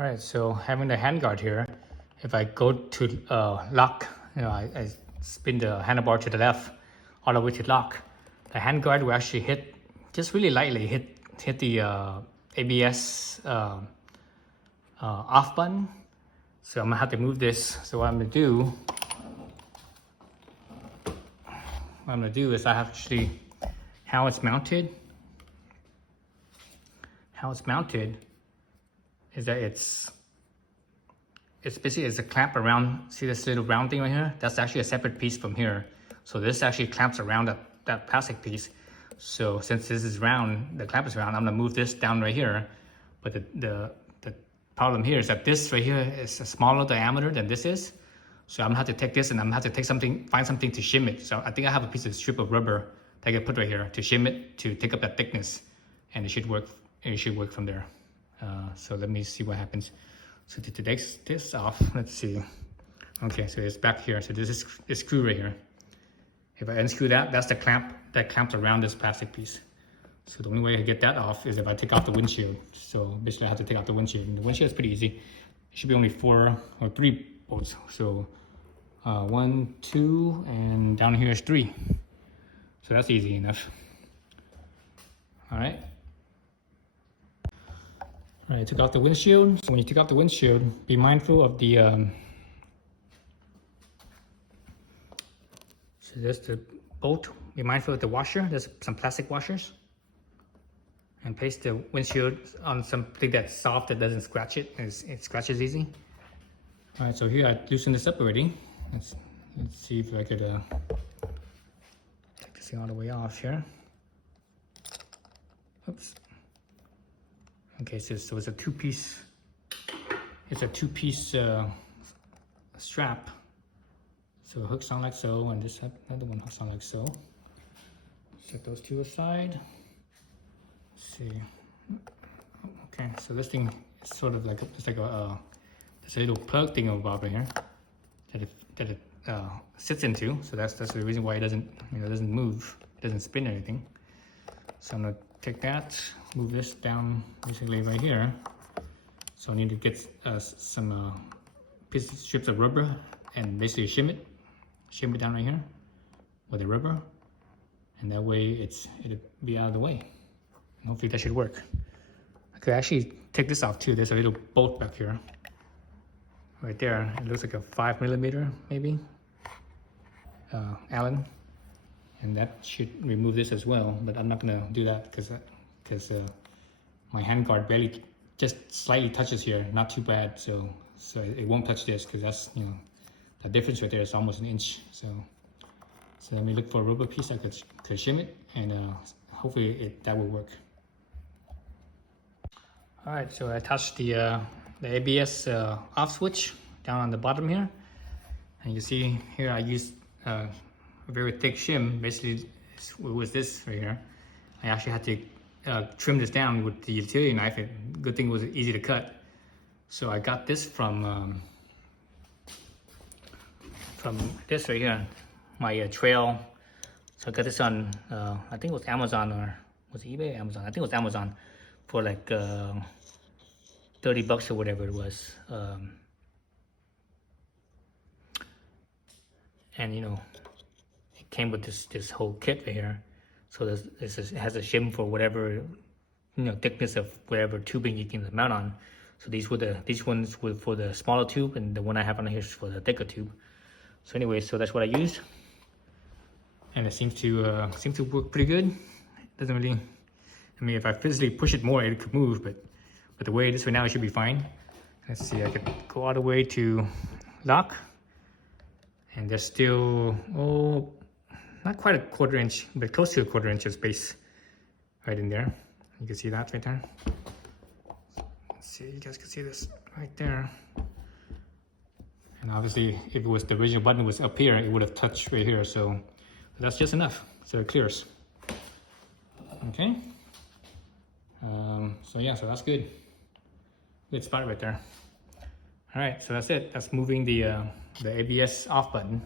All right, so having the handguard here, if I go to lock, I spin the handlebar to the left, all the way to lock, the handguard will actually hit, just really lightly hit the ABS off button. So I'm gonna have to move this. So what I'm gonna do is I have actually, how it's mounted is that it's basically a clamp around, see this little round thing right here? That's actually a separate piece from here. So this actually clamps around that plastic piece. So since this is round, the clamp is round, I'm gonna move this down right here. But the problem here is that this right here is a smaller diameter than this is. So I'm gonna have to take this and I'm gonna have to find something to shim it. So I think I have a piece of strip of rubber that I can put right here to shim it, to take up that thickness. And it should work from there. So let me see what happens. So to take this off, let's see. Okay, so it's back here. So this is a screw right here. If I unscrew that, that's the clamp that clamps around this plastic piece. So the only way to get that off is if I take off the windshield. So basically I have to take off the windshield. And the windshield is pretty easy. It should be only 4 or 3 bolts. So 1, 2, and down here is 3. So that's easy enough. All right. All right, I took off the windshield. So when you take off the windshield, be mindful of the, so there's the bolt. Be mindful of the washer. There's some plastic washers. And place the windshield on something that's soft that doesn't scratch it. It scratches easy. All right, so here I loosened this up already. Let's see if I could take this thing all the way off here. Oops. Okay, so it's a two-piece. It's a two-piece strap. So it hooks on like so, and this other one hooks on like so. Set those two aside. Let's see. Okay, so this thing is sort of like there's a little plug thing about right here that it sits into. So that's the reason why it doesn't move, it doesn't spin or anything. So I'm gonna take that, move this down basically right here. So I need to get some strips of rubber and basically shim it down right here with the rubber, and that way it'll be out of the way. And hopefully that should work. I could actually take this off too. There's a little bolt back here, right there. It looks like a 5mm maybe, Allen. And that should remove this as well, but I'm not gonna do that because my handguard barely, just slightly touches here, not too bad. So it won't touch this because that's, the difference right there is almost an inch. So let me look for a rubber piece I could shim it, and hopefully that will work. All right, so I attached the ABS off switch down on the bottom here, and you see here I used a very thick shim. Basically, it was this right here. I actually had to trim this down with the utility knife. Good thing it was easy to cut. So I got this from this right here, my trail. So I got this on, I think it was Amazon, or was it eBay? Amazon. I think it was Amazon for like 30 bucks or whatever it was. And it came with this whole kit right here. So it has a shim for whatever thickness of whatever tubing you can mount on. So these ones were for the smaller tube, and the one I have on here is for the thicker tube. So anyway, so that's what I used, and it seems to work pretty good. It doesn't really, I mean, if I physically push it more, it could move, but the way it is right now, it should be fine. Let's see, I could go all the way to lock, and there's still, not quite a 1/4 inch, but close to a 1/4 inch of space right in there. You can see that right there. Let's see, you guys can see this right there. And obviously, if the original button was up here, it would have touched right here. So that's just enough. So it clears. Okay. So yeah, so that's good. Good spot right there. All right, so that's it. That's moving the ABS off button.